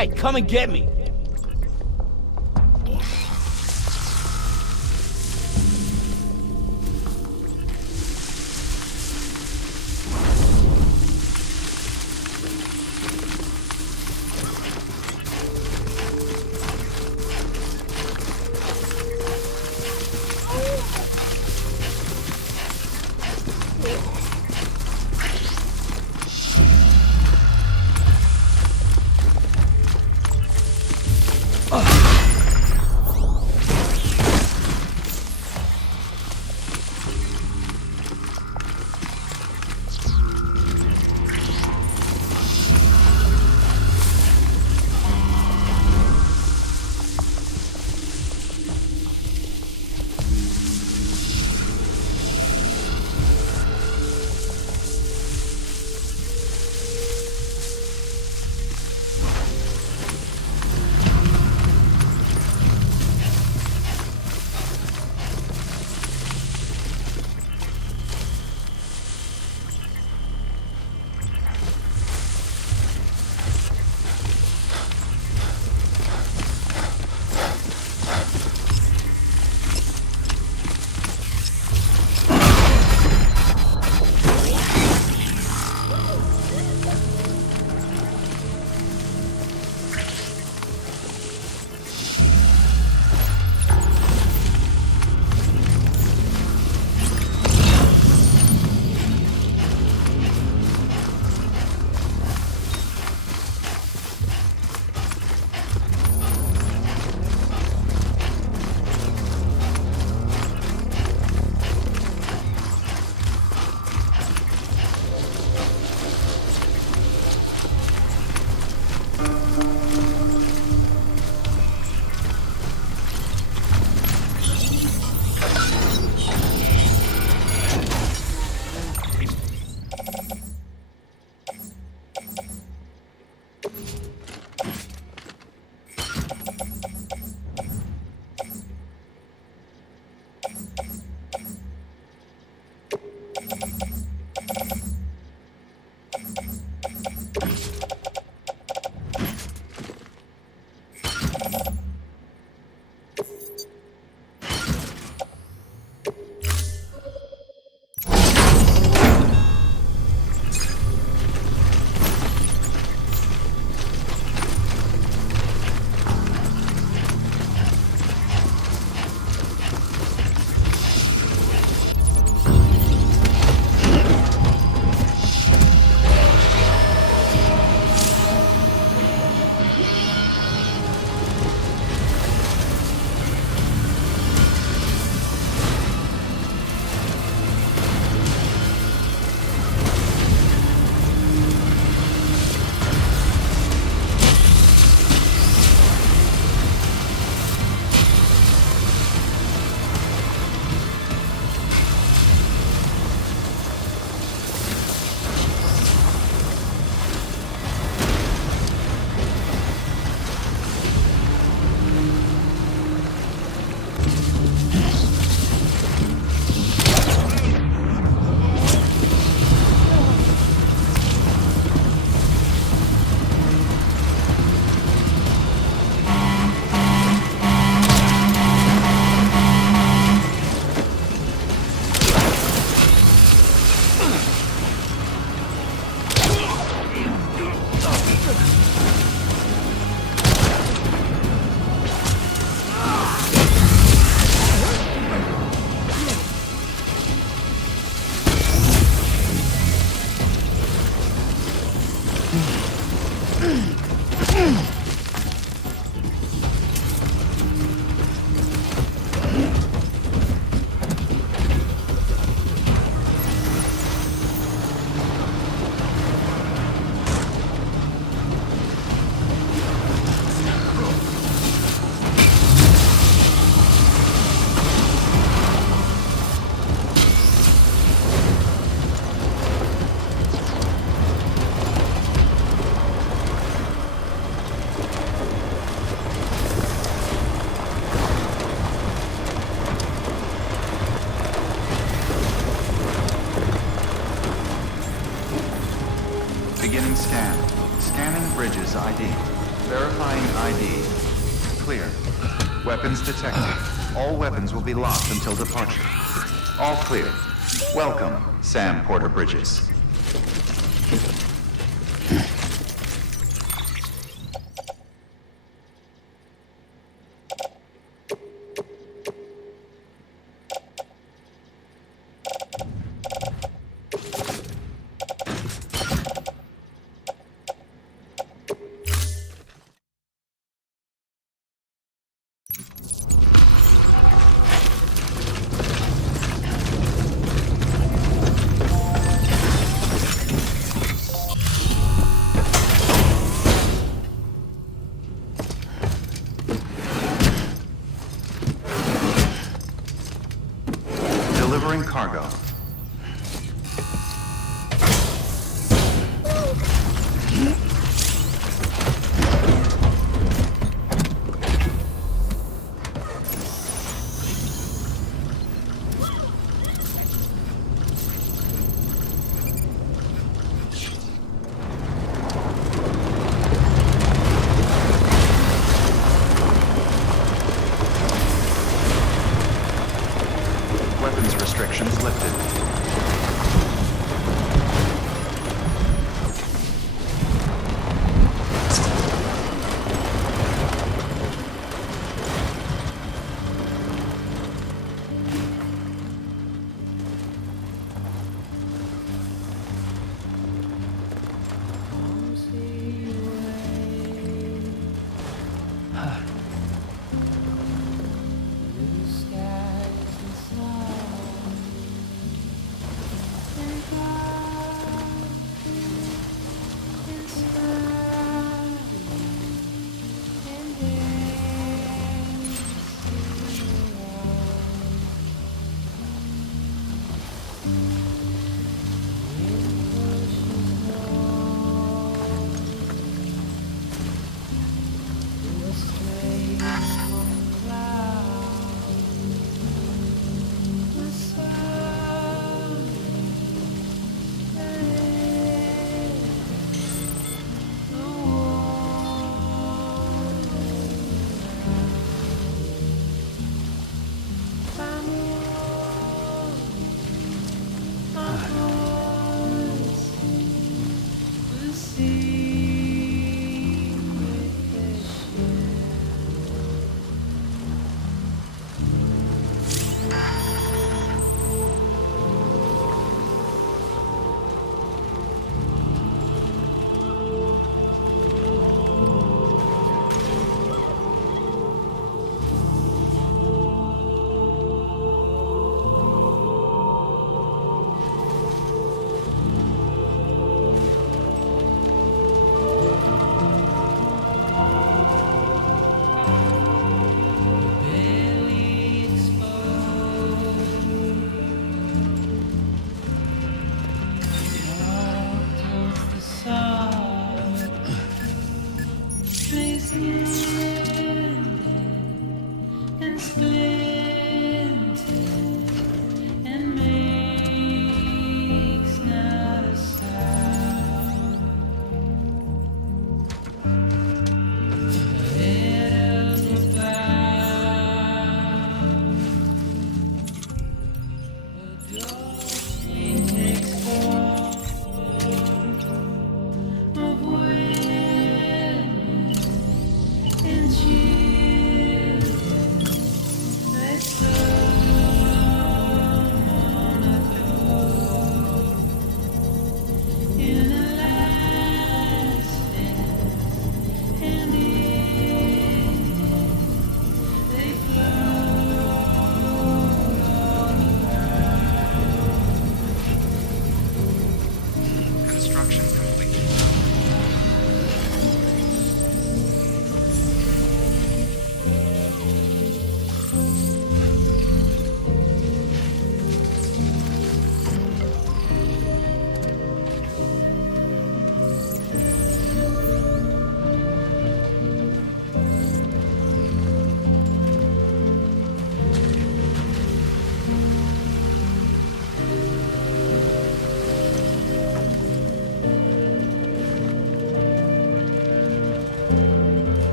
right, come and get me. Beginning scan. Scanning Bridges ID. Verifying ID. Clear. Weapons detected. All weapons will be locked until departure. All clear. Welcome, Sam Porter Bridges. Delivering cargo. Weapons restrictions lifted.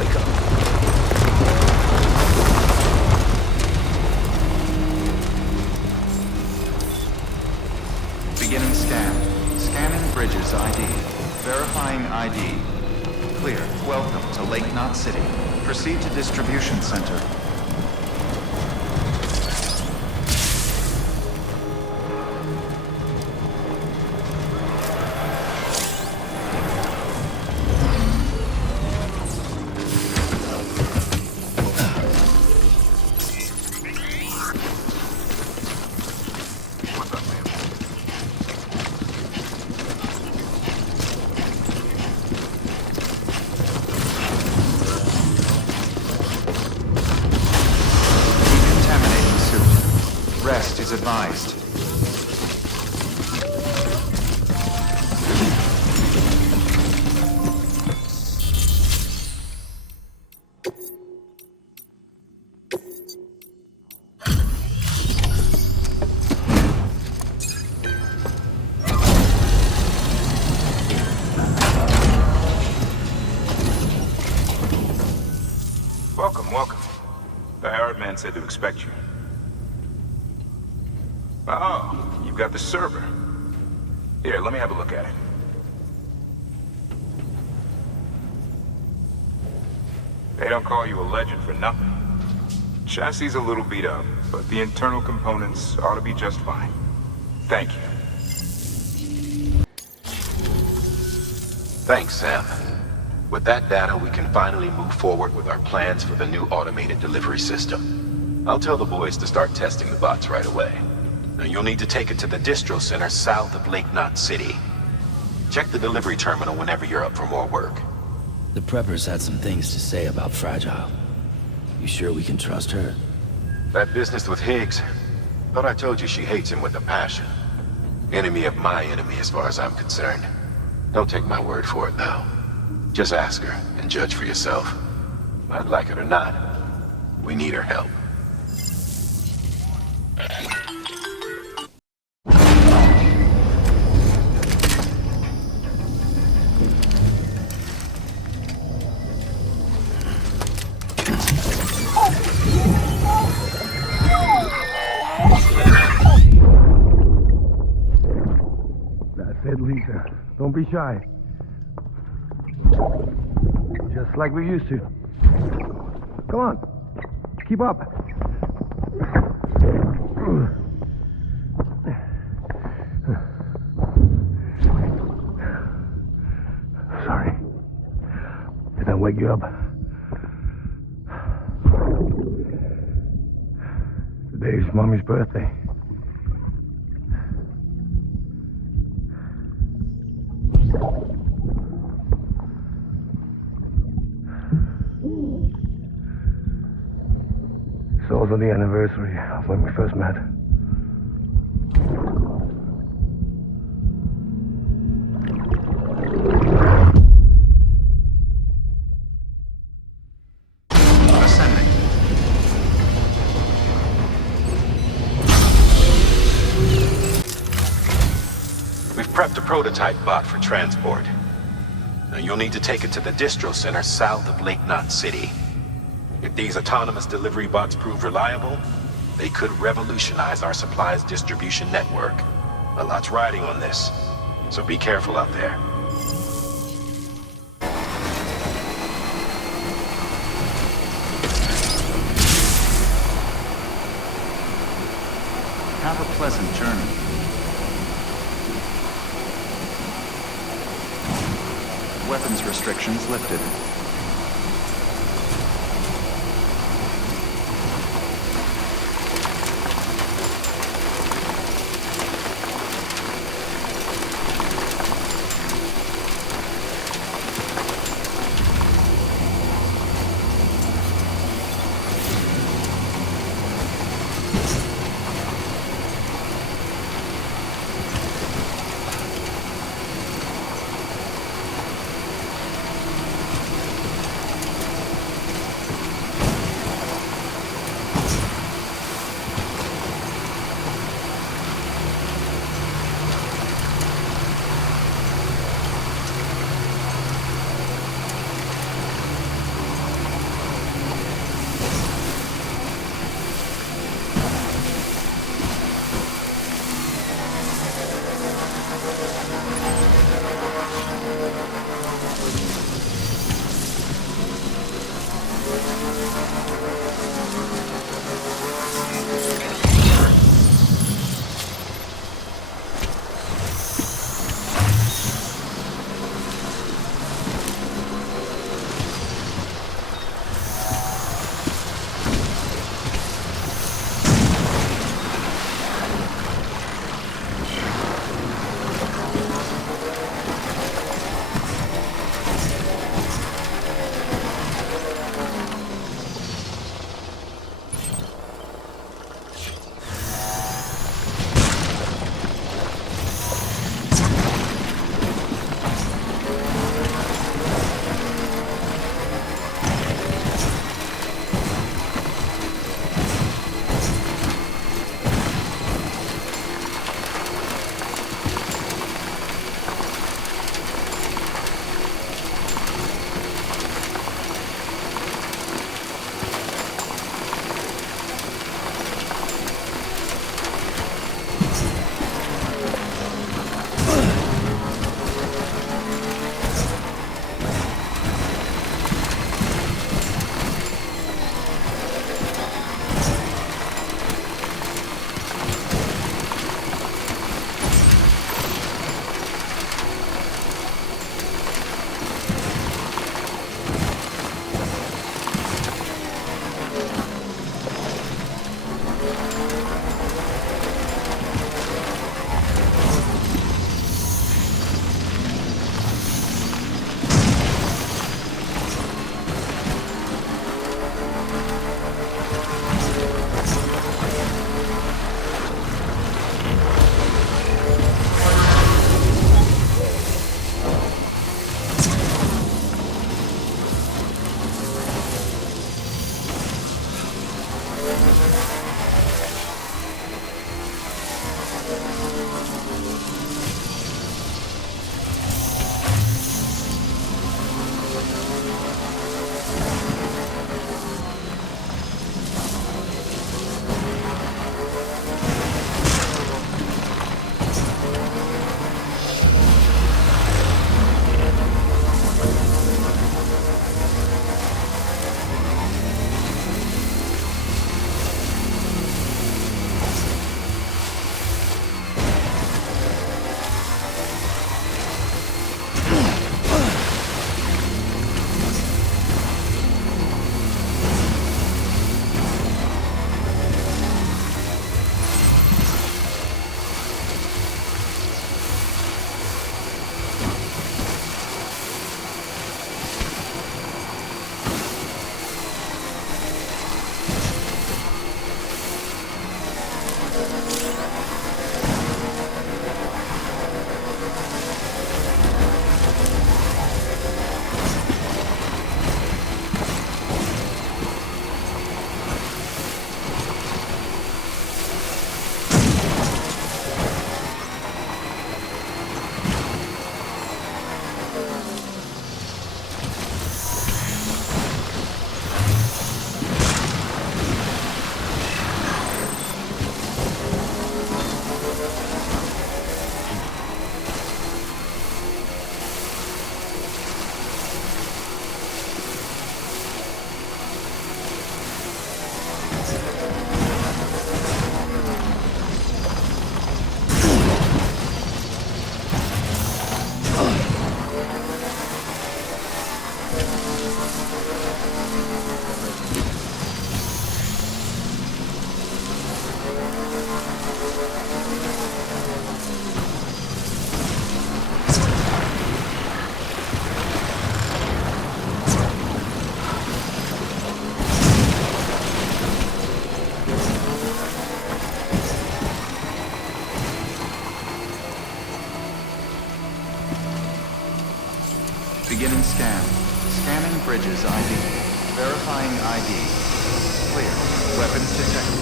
wake up. Beginning scan. Scanning Bridges ID. Verifying ID. Clear. Welcome to Lake Knot City. Proceed to distribution center. Rest is advised. Welcome, welcome. The Arab man said to expect you. Oh, you've got the server. Here, let me have a look at it. They don't call you a legend for nothing. Chassis is a little beat up, but the internal components ought to be just fine. Thank you. Thanks, Sam. With that data, we can finally move forward with our plans for the new automated delivery system. I'll tell the boys to start testing the bots right away. Now, you'll need to take it to the distro center south of Lake Knot City. Check the delivery terminal whenever you're up for more work. The preppers had some things to say about Fragile. You sure we can trust her? That business with Higgs, thought I told you she hates him with a passion. Enemy of my enemy as far as I'm concerned. Don't take my word for it, though. Just ask her and judge for yourself. I'd like it or not, we need her help. That's it, Lisa. Don't be shy. Just like we used to. Come on. Keep up. Sorry. Did I wake you up? Today's Mommy's birthday. It's also the anniversary of when we first met. Ascending. We've prepped a prototype bot for transport. Now, you'll need to take it to the distro center south of Lake Knot City. If these autonomous delivery bots prove reliable, they could revolutionize our supplies distribution network. A lot's riding on this, so be careful out there. Have a pleasant journey. Weapons restrictions lifted. Bridges ID. Verifying ID. Clear. Weapons detected.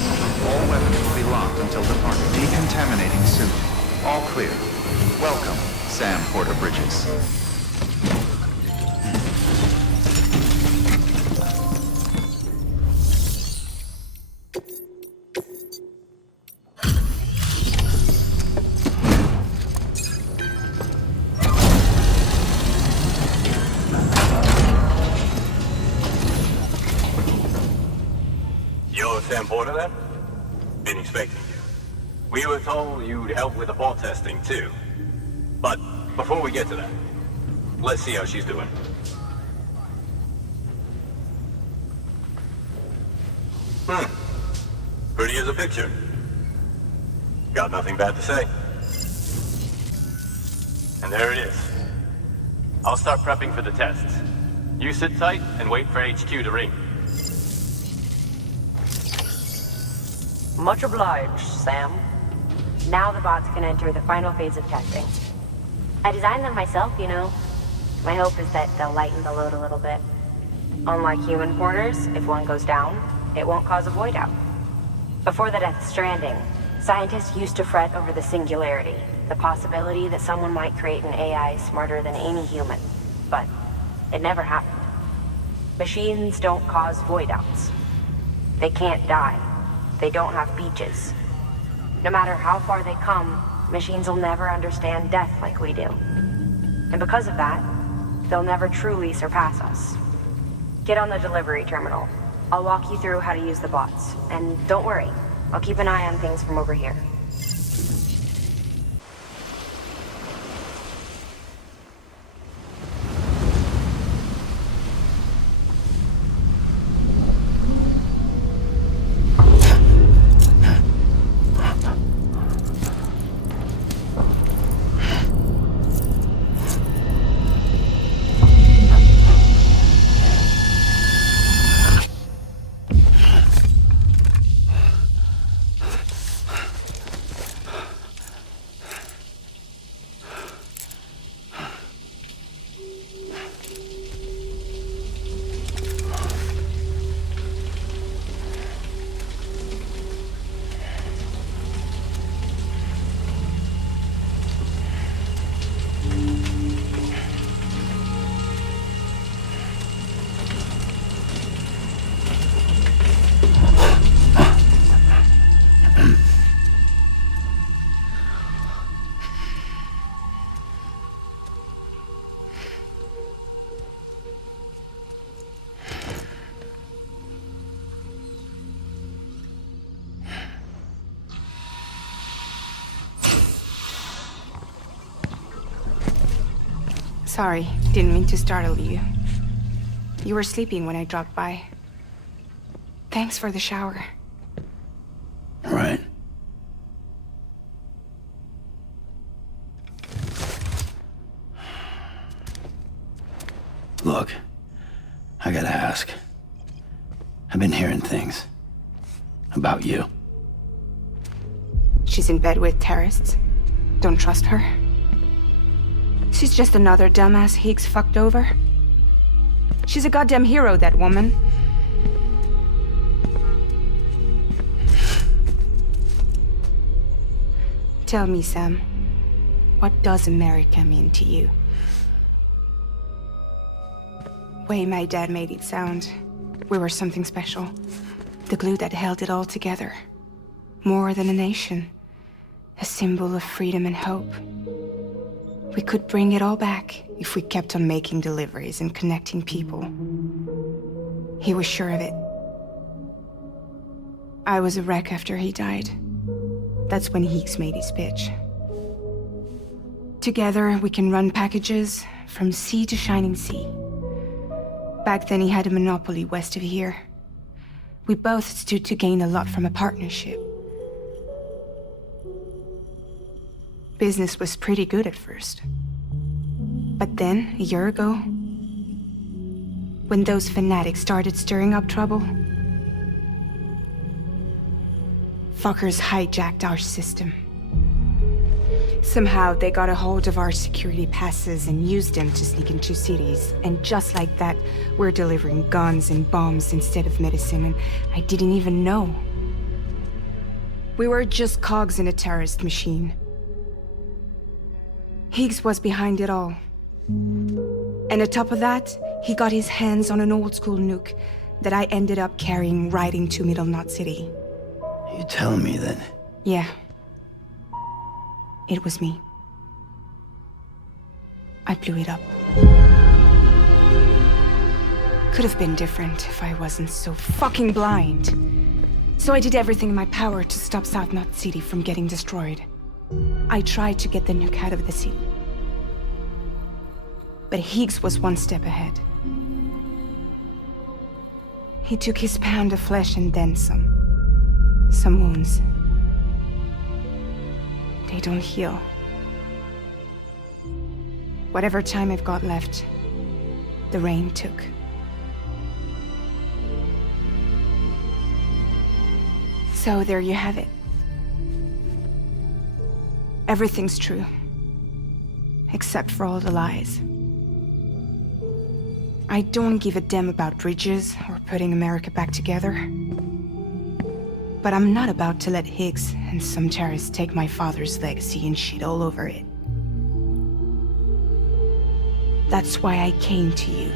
All weapons will be locked until departure. Decontaminating suit. All clear. Welcome, Sam Porter Bridges. You're Sam Porter then? Been expecting you. We were told you'd help with the bot testing too. But before we get to that, let's see how she's doing. Pretty as a picture. Got nothing bad to say. And there it is. I'll start prepping for the tests. You sit tight and wait for HQ to ring. Much obliged, Sam. Now the bots can enter the final phase of testing. I designed them myself, you know. My hope is that they'll lighten the load a little bit. Unlike human porters, if one goes down, it won't cause a void out. Before the death stranding, scientists used to fret over the singularity, the possibility that someone might create an AI smarter than any human. But it never happened. Machines don't cause void outs. They can't die. They don't have beaches. No matter how far they come, machines will never understand death like we do. And because of that, they'll never truly surpass us. Get on the delivery terminal. I'll walk you through how to use the bots. And don't worry, I'll keep an eye on things from over here. Sorry, didn't mean to startle you. You were sleeping when I dropped by. Thanks for the shower. Right. Look, I gotta ask. I've been hearing things about you. She's in bed with terrorists. Don't trust her. She's just another dumbass Higgs fucked over. She's a goddamn hero, that woman. Tell me, Sam, what does America mean to you? Way my dad made it sound, we were something special. The glue that held it all together. More than a nation. A symbol of freedom and hope. We could bring it all back if we kept on making deliveries and connecting people. He was sure of it. I was a wreck after he died. That's when Higgs made his pitch. Together, we can run packages from sea to shining sea. Back then, he had a monopoly west of here. We both stood to gain a lot from a partnership. Business was pretty good at first. But then, a year ago, when those fanatics started stirring up trouble, fuckers hijacked our system. Somehow they got a hold of our security passes and used them to sneak into cities. And just like that, we're delivering guns and bombs instead of medicine, and I didn't even know. We were just cogs in a terrorist machine. Higgs was behind it all. And on top of that, he got his hands on an old-school nuke that I ended up carrying right into Middle Knot City. You telling me that? Yeah. It was me. I blew it up. Could have been different if I wasn't so fucking blind. So I did everything in my power to stop South Knot City from getting destroyed. I tried to get the nuke out of the city. But Higgs was one step ahead. He took his pound of flesh and then some. Some wounds. They don't heal. Whatever time I've got left, the rain took. So there you have it. Everything's true. Except for all the lies. I don't give a damn about bridges or putting America back together. But I'm not about to let Higgs and some terrorists take my father's legacy and shit all over it. That's why I came to you.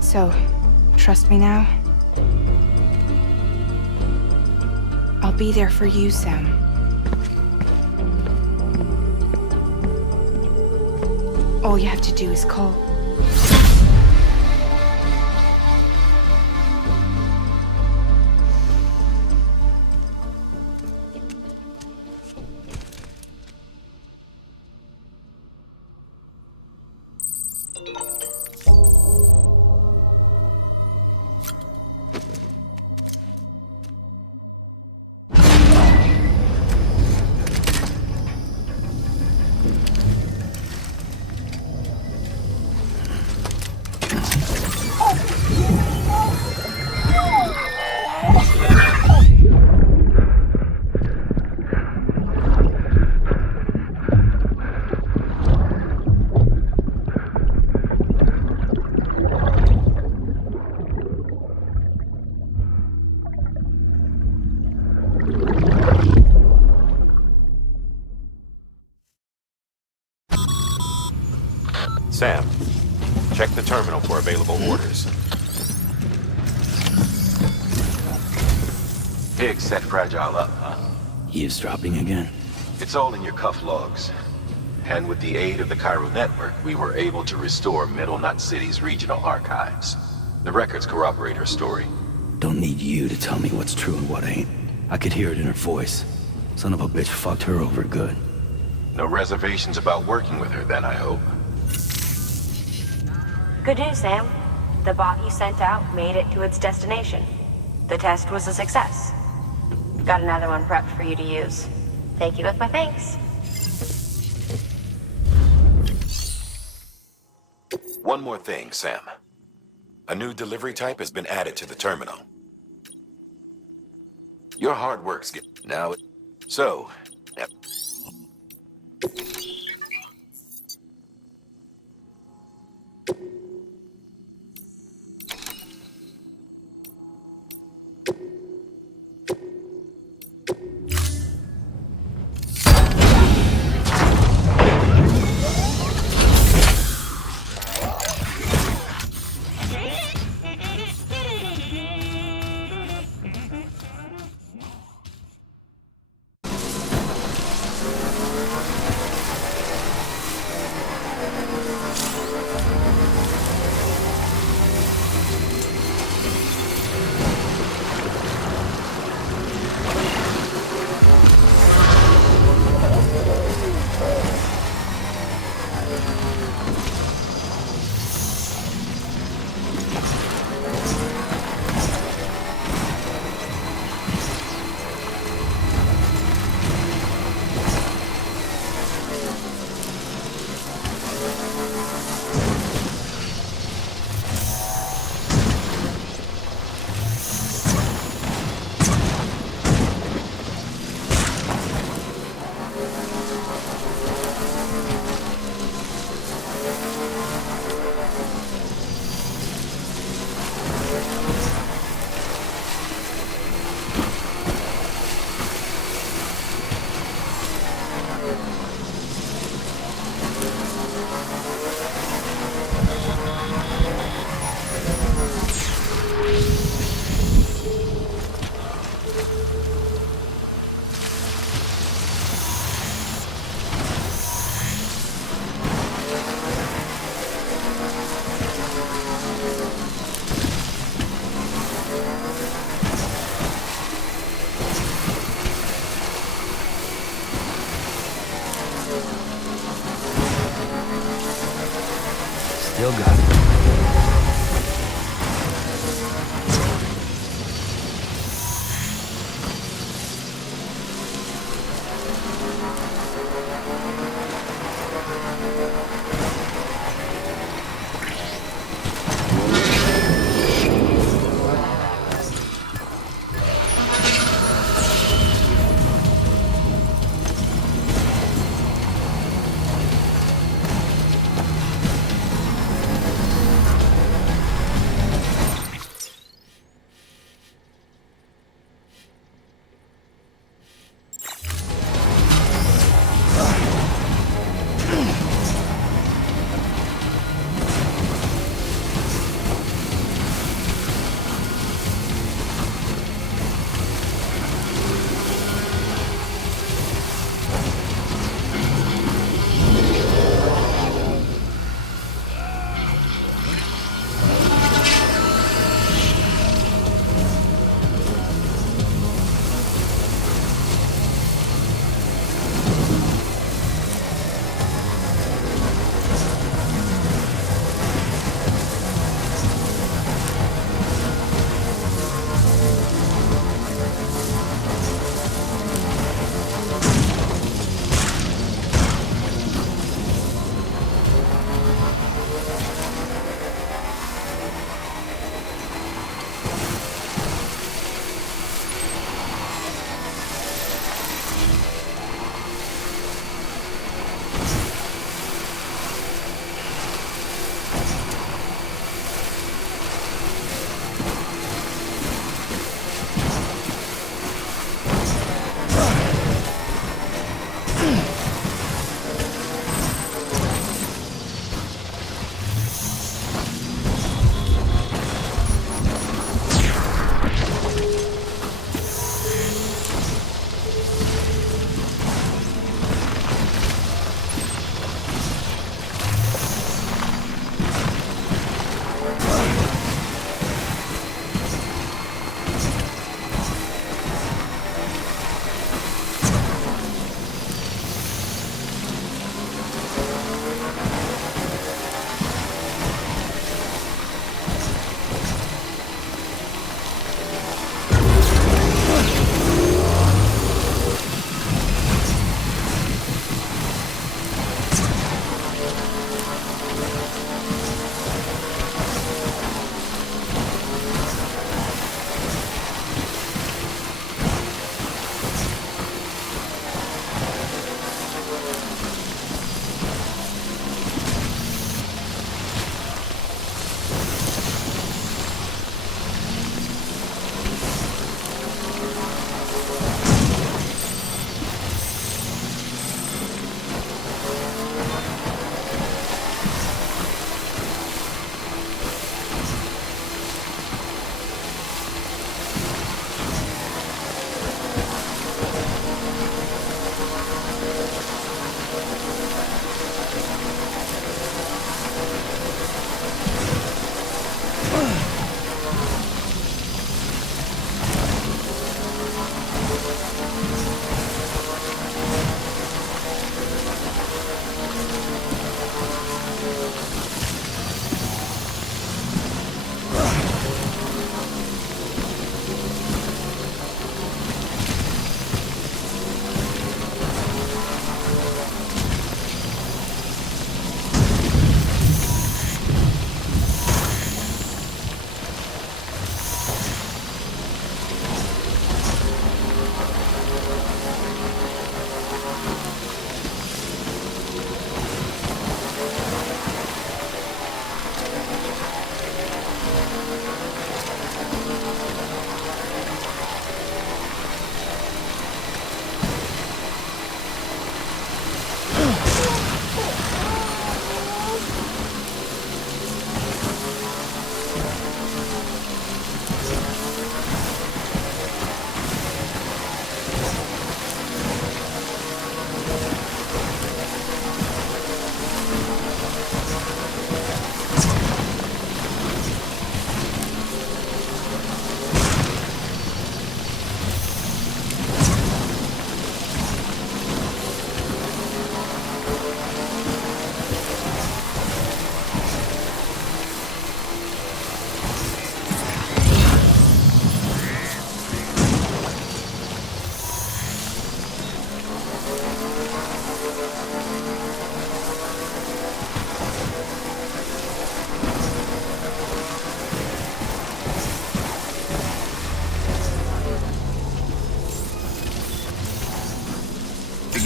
So, trust me now? I'll be there for you, Sam. All you have to do is call. Sam, check the terminal for available orders. Higgs set Fragile up, huh? Eavesdropping again? It's all in your cuff logs. And with the aid of the Cairo network, we were able to restore Middle Knot City's regional archives. The records corroborate her story. Don't need you to tell me what's true and what ain't. I could hear it in her voice. Son of a bitch fucked her over good. No reservations about working with her then, I hope. Good news, Sam. The bot you sent out made it to its destination. The test was a success. Got another one prepped for you to use. Take you with my thanks. One more thing, Sam. A new delivery type has been added to the terminal. Your hard work's get now. So, yep. Still got it.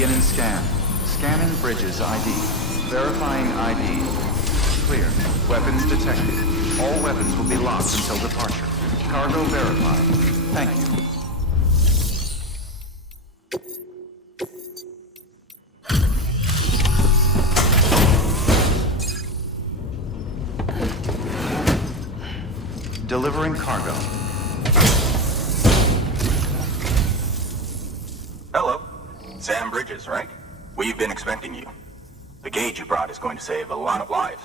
Beginning scan. Scanning bridges ID. Verifying ID. Clear. Weapons detected. All weapons will be locked until departure. Cargo verified. Thank you. Delivering cargo. Hello. Sam Bridges, right? We've been expecting you. The gauge you brought is going to save a lot of lives.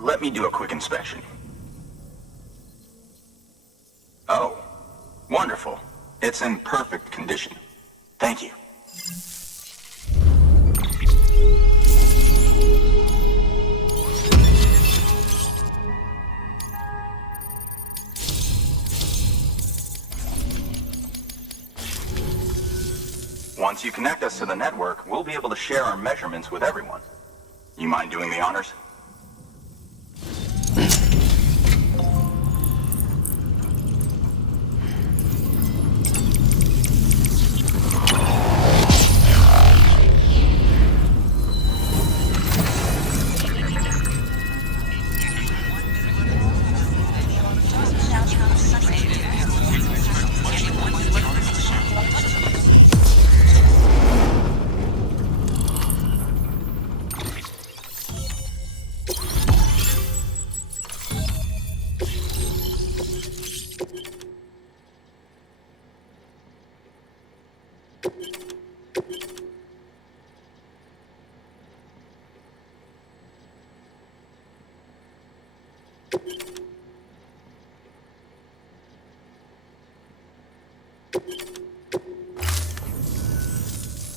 Let me do a quick inspection. Oh, wonderful. It's in perfect condition. Thank you. Once you connect us to the network, we'll be able to share our measurements with everyone. You mind doing the honors?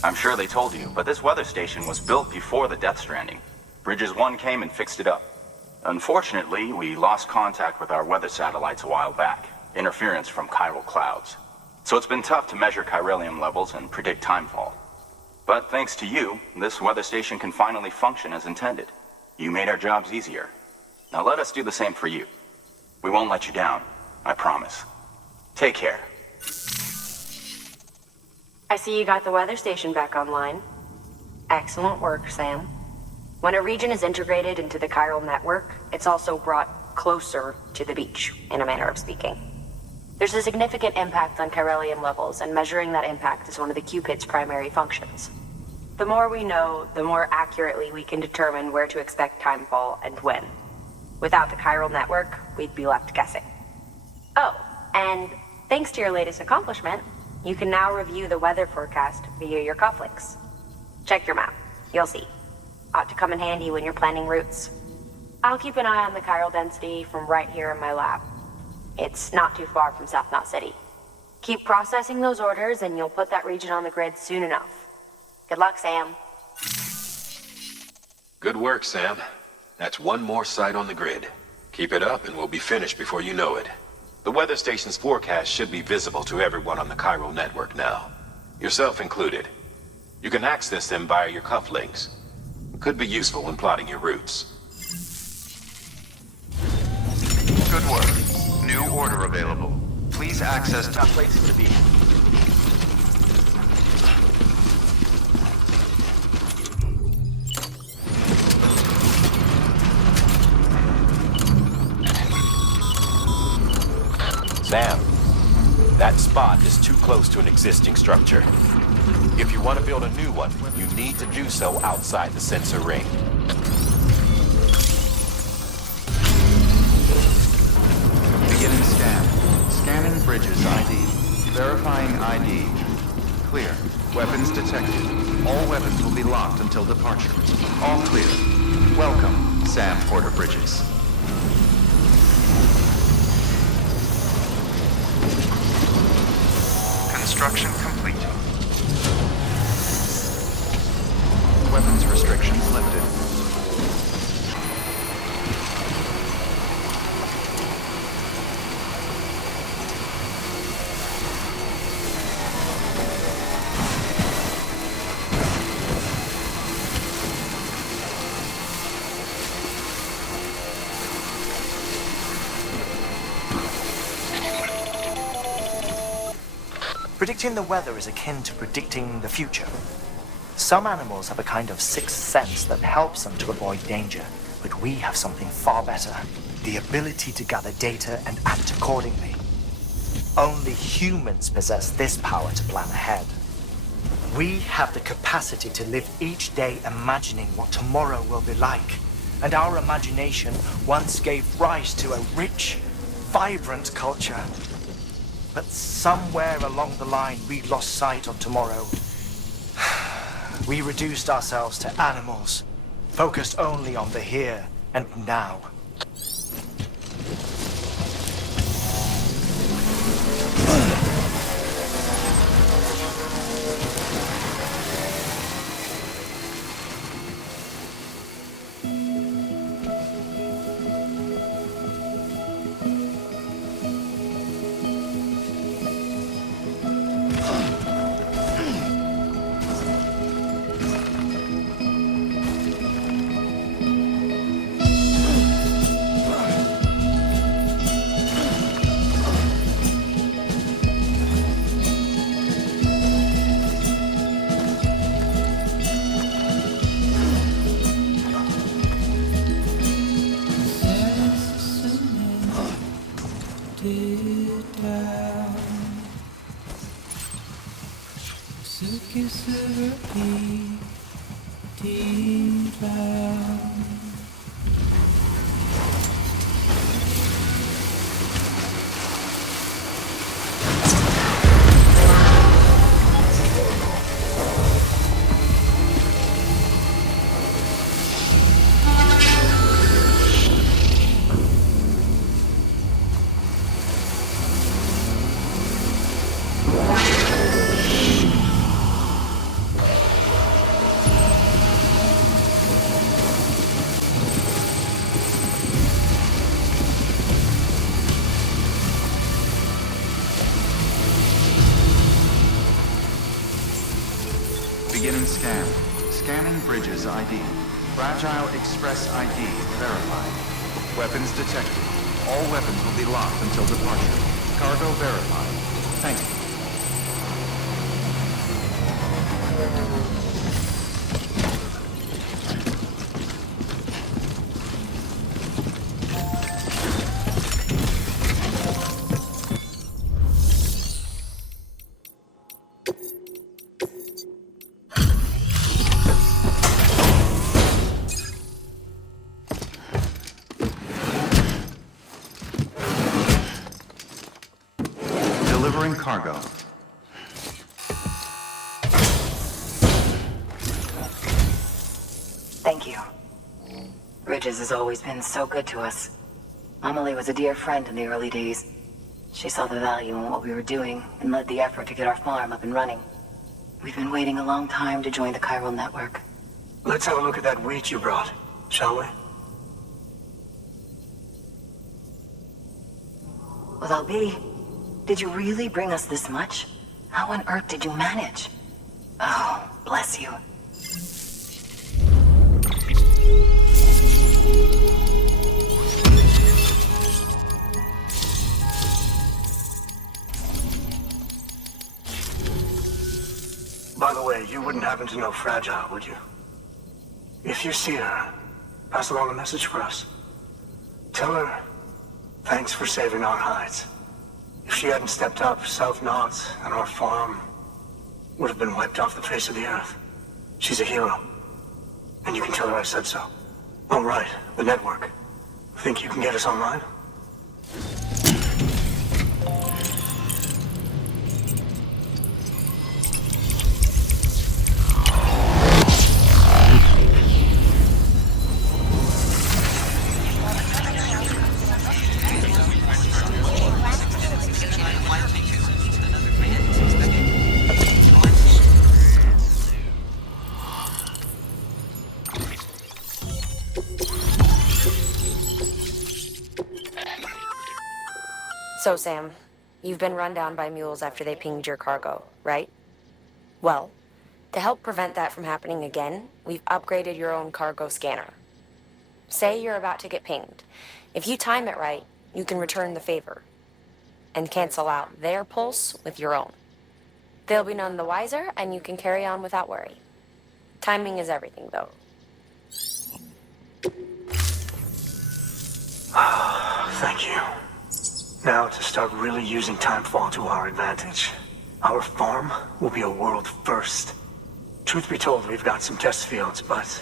I'm sure they told you, but this weather station was built before the Death Stranding. Bridges 1 came and fixed it up. Unfortunately, we lost contact with our weather satellites a while back. Interference from chiral clouds. So it's been tough to measure chiralium levels and predict timefall. But thanks to you, this weather station can finally function as intended. You made our jobs easier. Now let us do the same for you. We won't let you down, I promise. Take care. I see you got the weather station back online. Excellent work, Sam. When a region is integrated into the chiral network, it's also brought closer to the beach, in a manner of speaking. There's a significant impact on chiralium levels, and measuring that impact is one of the Cupid's primary functions. The more we know, the more accurately we can determine where to expect timefall and when. Without the chiral network, we'd be left guessing. Oh, and thanks to your latest accomplishment, you can now review the weather forecast via your cufflinks. Check your map. You'll see. Ought to come in handy when you're planning routes. I'll keep an eye on the chiral density from right here in my lab. It's not too far from South Knot City. Keep processing those orders and you'll put that region on the grid soon enough. Good luck, Sam. Good work, Sam. That's one more site on the grid. Keep it up and we'll be finished before you know it. The weather station's forecast should be visible to everyone on the chiral network now, yourself included. You can access them via your cufflinks. Could be useful when plotting your routes. Good work. New order available. Please access top places to be. Sam, that spot is too close to an existing structure. If you want to build a new one, you need to do so outside the sensor ring. Beginning scan. Scanning bridges ID. Verifying ID. Clear. Weapons detected. All weapons will be locked until departure. All clear. Welcome, Sam Porter Bridges. Construction complete. Weapons restrictions lifted. Predicting the weather is akin to predicting the future. Some animals have a kind of sixth sense that helps them to avoid danger, but we have something far better. The ability to gather data and act accordingly. Only humans possess this power to plan ahead. We have the capacity to live each day imagining what tomorrow will be like. And our imagination once gave rise to a rich, vibrant culture. But somewhere along the line, we lost sight of tomorrow. We reduced ourselves to animals, focused only on the here and now. Beginning scan. Scanning bridges ID. Fragile Express ID verified. Weapons detected. All weapons will be locked until departure. Cargo verified. Thank you. Delivering cargo. Thank you. Bridges has always been so good to us. Amelie was a dear friend in the early days. She saw the value in what we were doing and led the effort to get our farm up and running. We've been waiting a long time to join the chiral network. Let's have a look at that wheat you brought, shall we? Well, I'll be. Did you really bring us this much? How on earth did you manage? Oh, bless you. By the way, you wouldn't happen to know Fragile, would you? If you see her, pass along a message for us. Tell her, thanks for saving our hides. If she hadn't stepped up, South Knots and our farm would have been wiped off the face of the earth. She's a hero. And you can tell her I said so. Oh, right, the network. Think you can get us online? So, Sam, you've been run down by mules after they pinged your cargo, right? Well, to help prevent that from happening again, we've upgraded your own cargo scanner. Say you're about to get pinged. If you time it right, you can return the favor and cancel out their pulse with your own. They'll be none the wiser, and you can carry on without worry. Timing is everything, though. Thank you. Now to start really using timefall to our advantage. Our farm will be a world first. Truth be told, we've got some test fields, but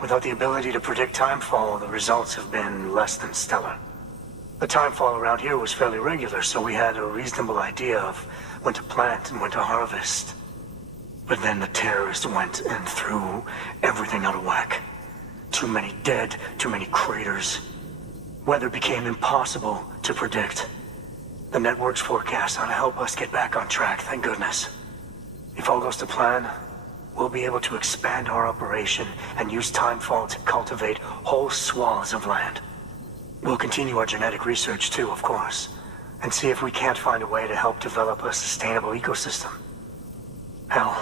without the ability to predict timefall, the results have been less than stellar. The timefall around here was fairly regular, so we had a reasonable idea of when to plant and when to harvest. But then the terrorists went and threw everything out of whack. Too many dead, too many craters. Weather became impossible to predict. The network's forecast ought to help us get back on track, thank goodness. If all goes to plan, we'll be able to expand our operation and use timefall to cultivate whole swaths of land. We'll continue our genetic research too, of course, and see if we can't find a way to help develop a sustainable ecosystem. Hell,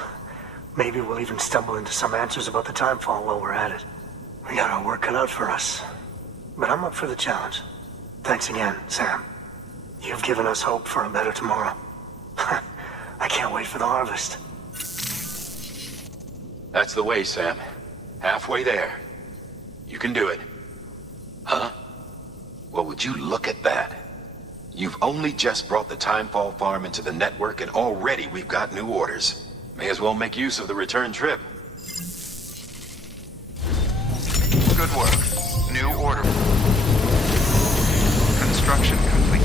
maybe we'll even stumble into some answers about the timefall while we're at it. We got our work cut out for us, but I'm up for the challenge. Thanks again, Sam. You've given us hope for a better tomorrow. I can't wait for the harvest. That's the way, Sam. Halfway there. You can do it. Huh? Well, would you look at that? You've only just brought the Timefall farm into the network, and already we've got new orders. May as well make use of the return trip. Good work. New order. Construction complete.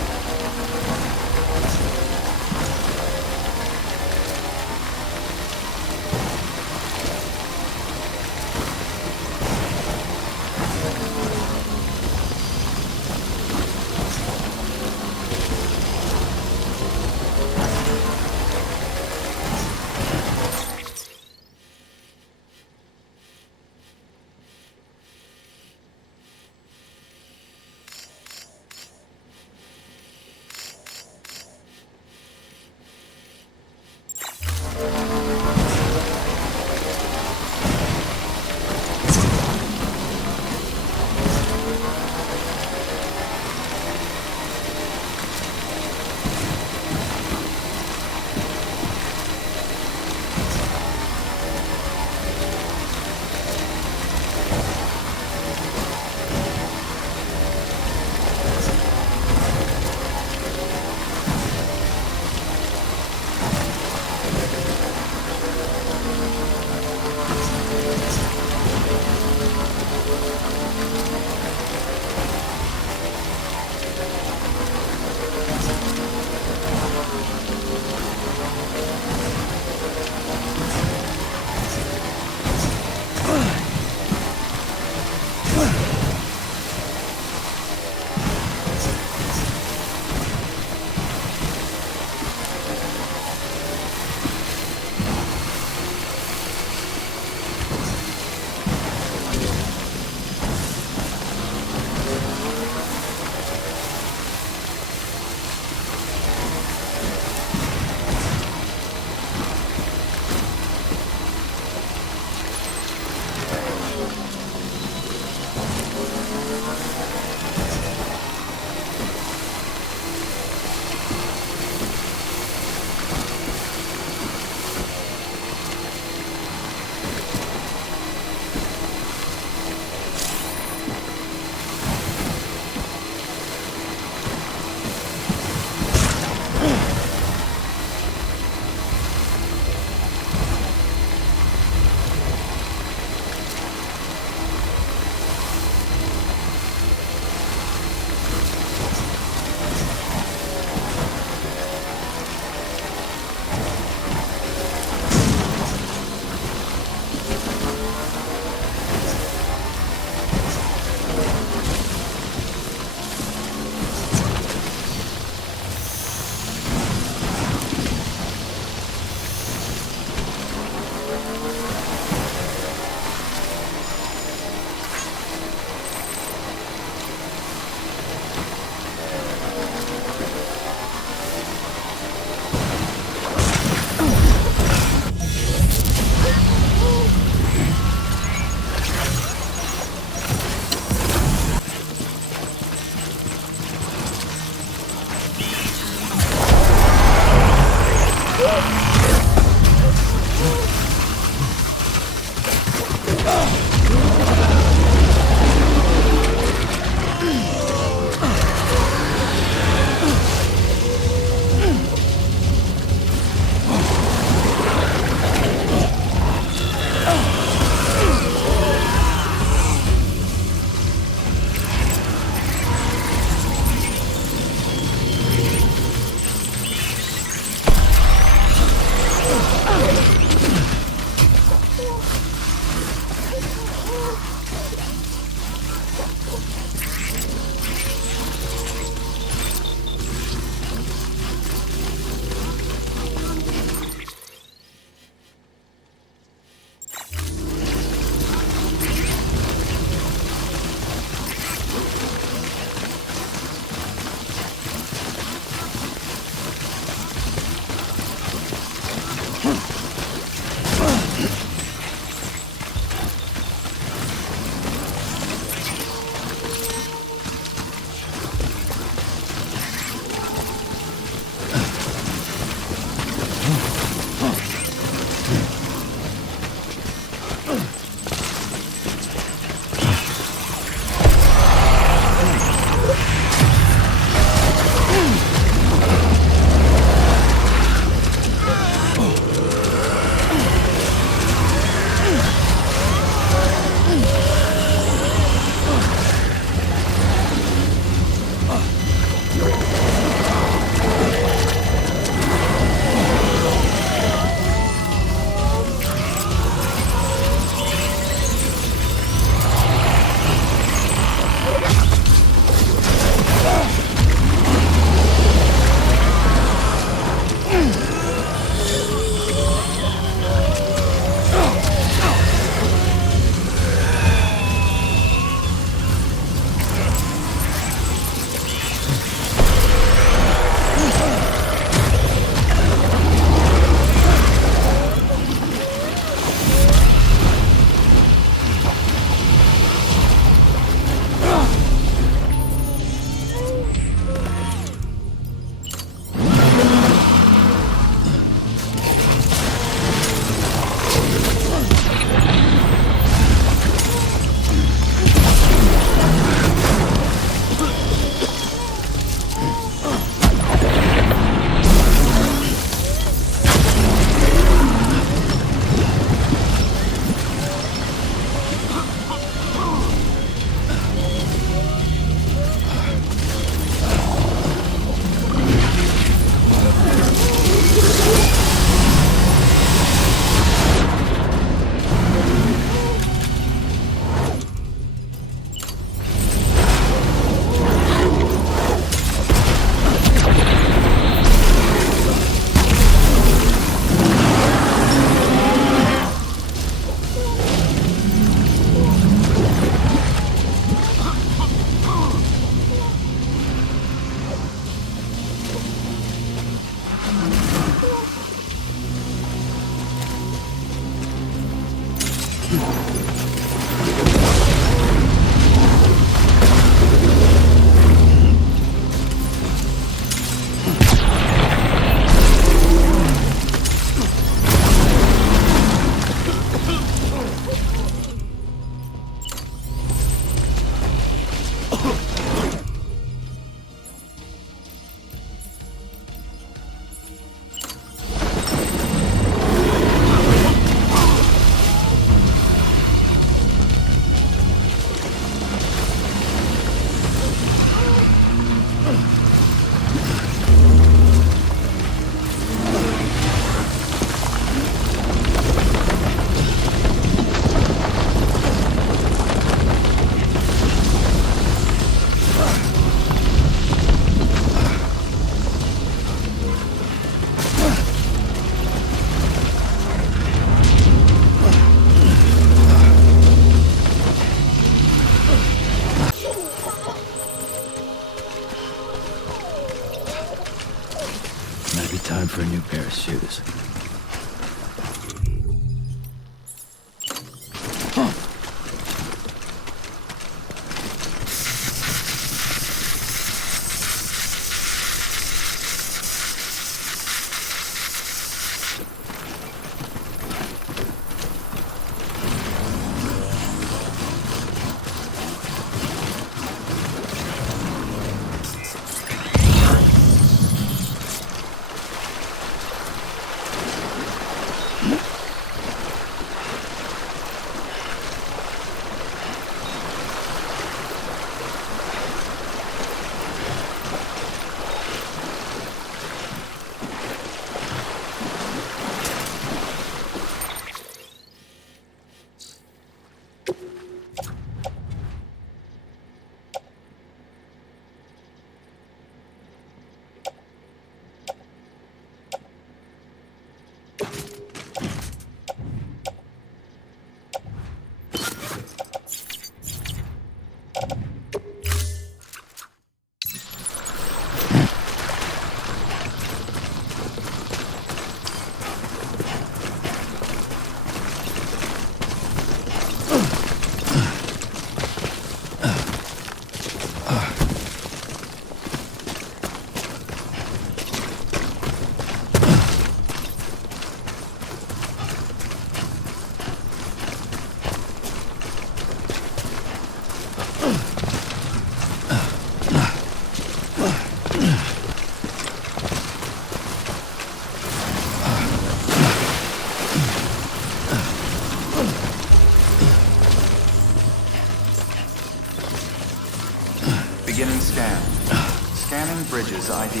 Bridges ID.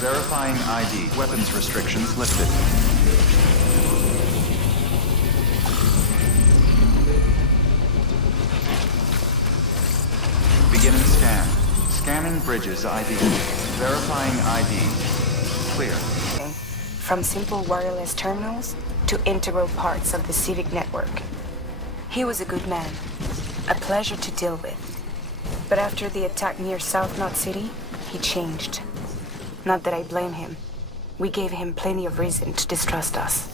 Verifying ID. Weapons restrictions lifted. Beginning scan. Scanning Bridges ID. Verifying ID. Clear. From simple wireless terminals to integral parts of the civic network. He was a good man, a pleasure to deal with. But after the attack near South Knot City, he changed. Not that I blame him. We gave him plenty of reason to distrust us.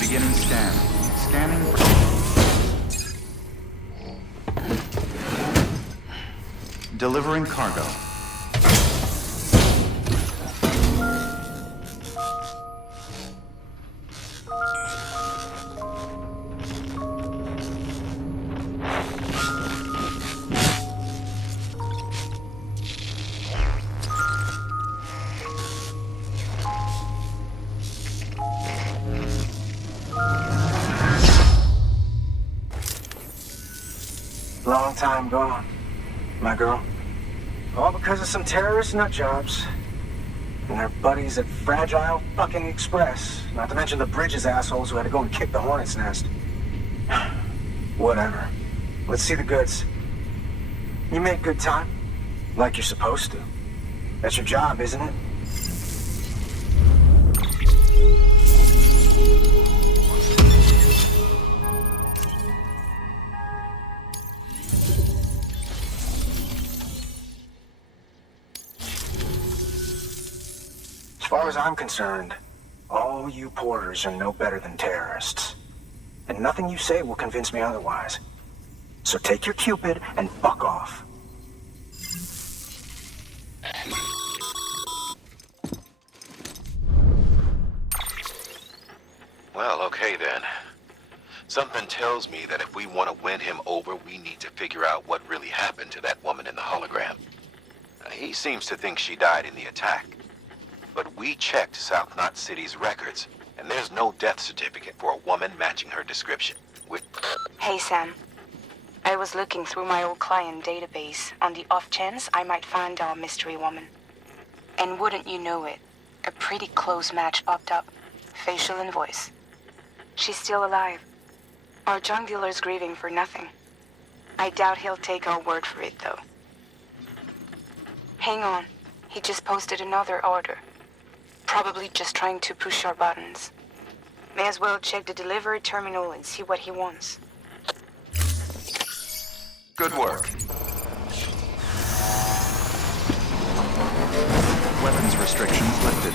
Beginning scan. Scanning. Delivering cargo. Long time gone, my girl. All because of some terrorist nutjobs. And their buddies at Fragile fucking Express. Not to mention the Bridges assholes who had to go and kick the hornet's nest. Whatever. Let's see the goods. You make good time. Like you're supposed to. That's your job, isn't it? As far as I'm concerned, all you porters are no better than terrorists. And nothing you say will convince me otherwise. So take your Cupid and fuck off. Well, okay then. Something tells me that if we want to win him over, we need to figure out what really happened to that woman in the hologram. He seems to think she died in the attack. But we checked South Knot City's records, and there's no death certificate for a woman matching her description. Hey, Sam. I was looking through my old client database on the off chance I might find our mystery woman. And wouldn't you know it, a pretty close match popped up. Facial and voice. She's still alive. Our junk dealer's grieving for nothing. I doubt he'll take our word for it, though. Hang on. He just posted another order. Probably just trying to push our buttons. May as well check the delivery terminal and see what he wants. Good work. Weapons restrictions lifted.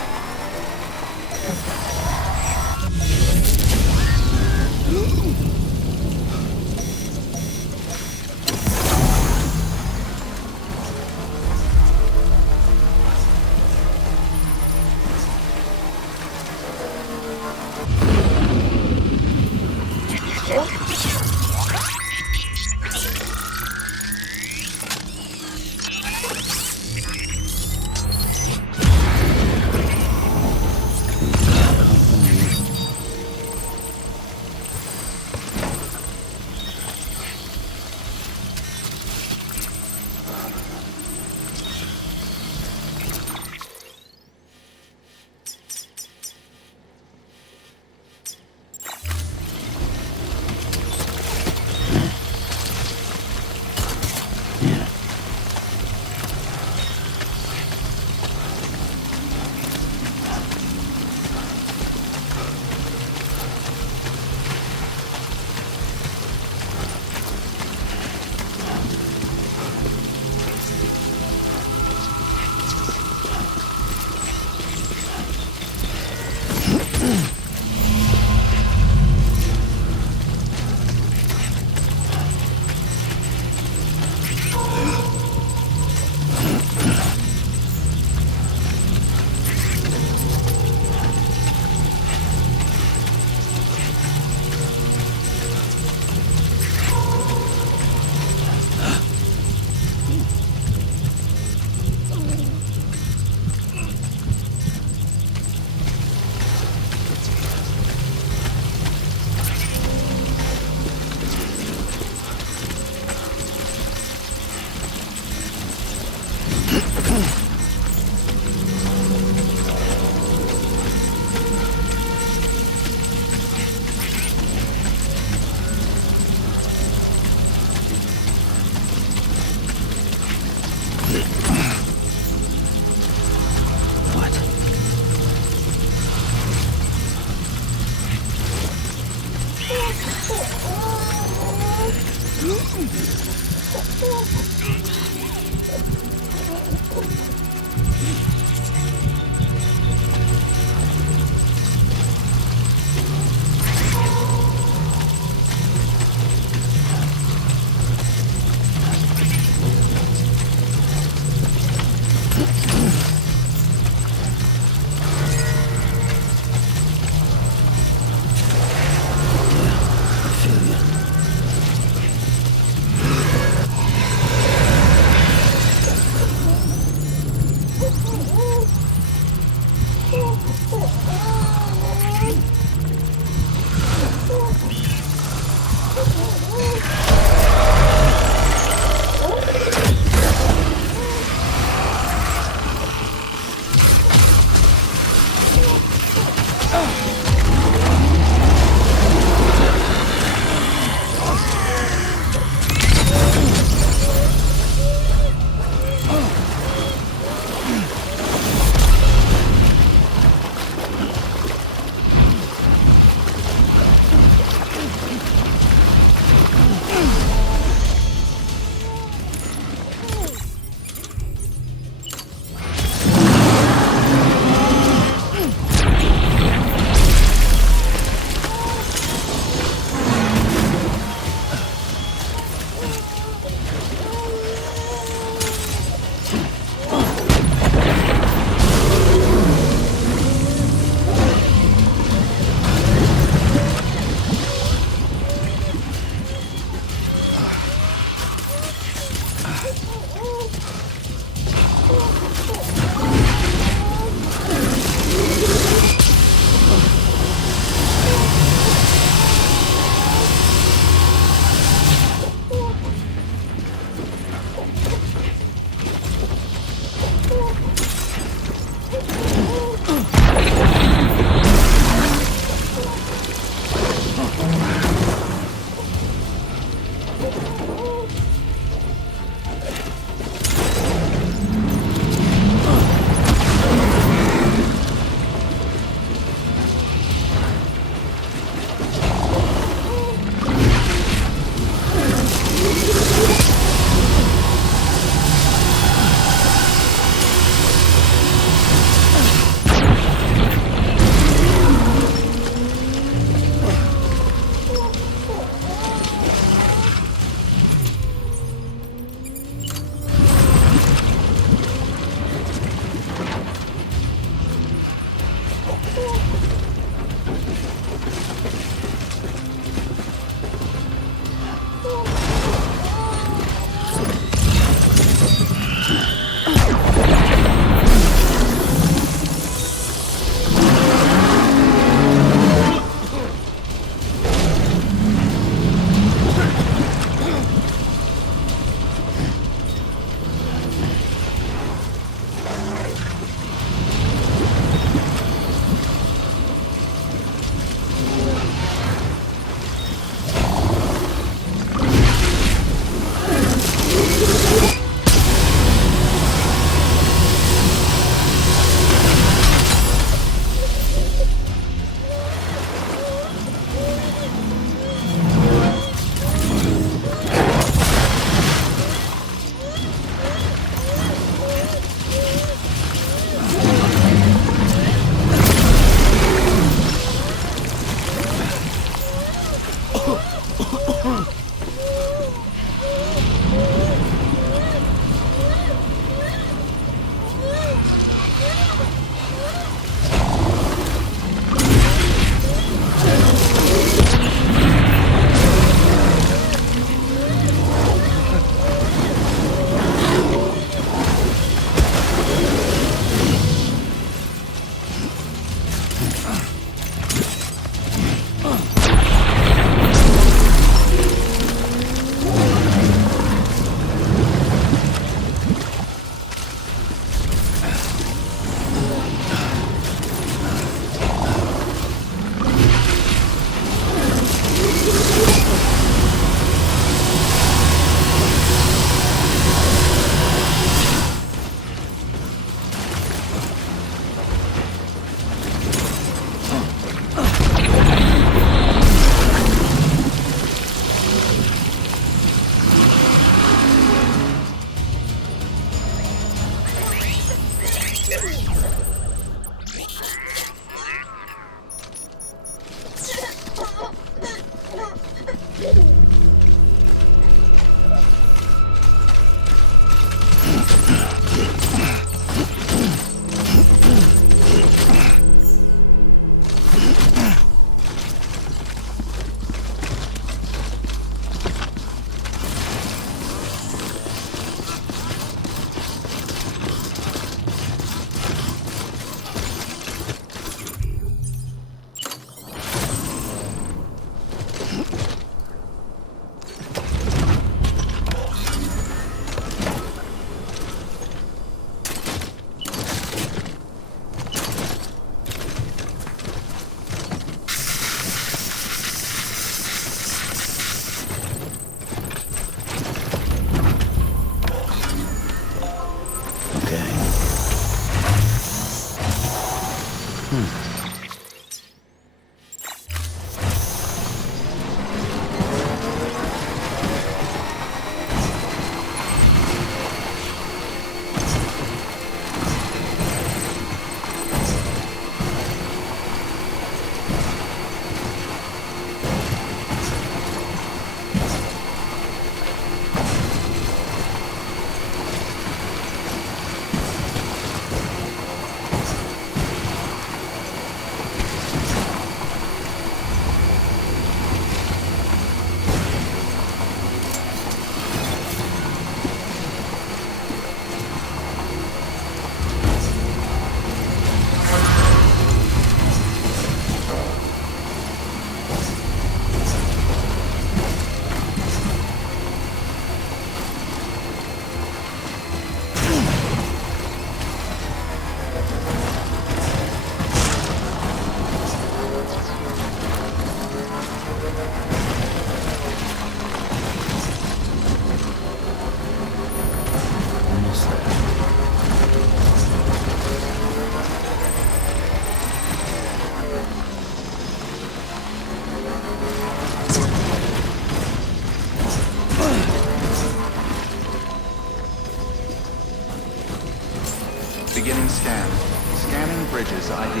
Express ID.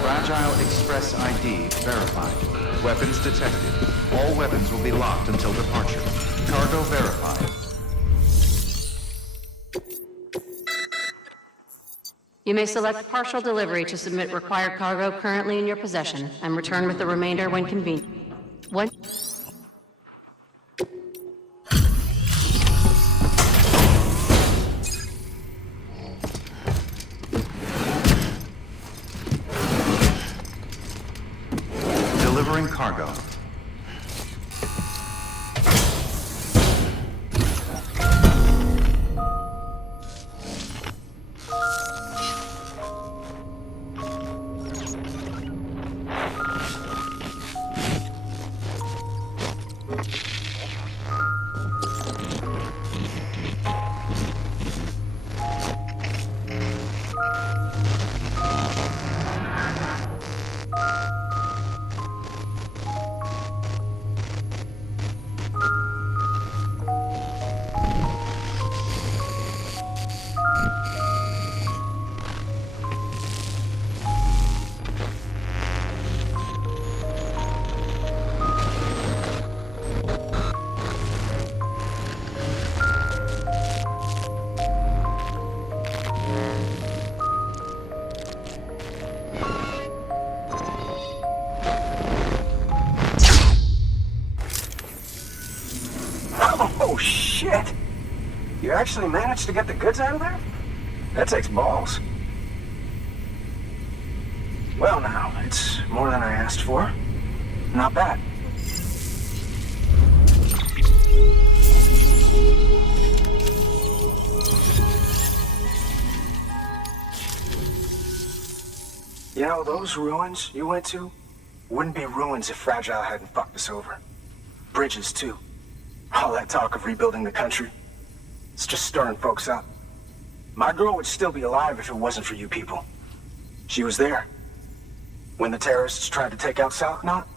Fragile Express ID verified. Weapons detected. All weapons will be locked until departure. Cargo verified. You may select partial delivery to submit required cargo currently in your possession and return with the remainder when convenient. When... Delivering cargo. Oh, shit! You actually managed to get the goods out of there? That takes balls. Well now, it's more than I asked for. Not bad. You know, those ruins you went to wouldn't be ruins if Fragile hadn't fucked us over. Bridges, too. All that talk of rebuilding the country, it's just stirring folks up. My girl would still be alive if it wasn't for you people. She was there when the terrorists tried to take out South Knot.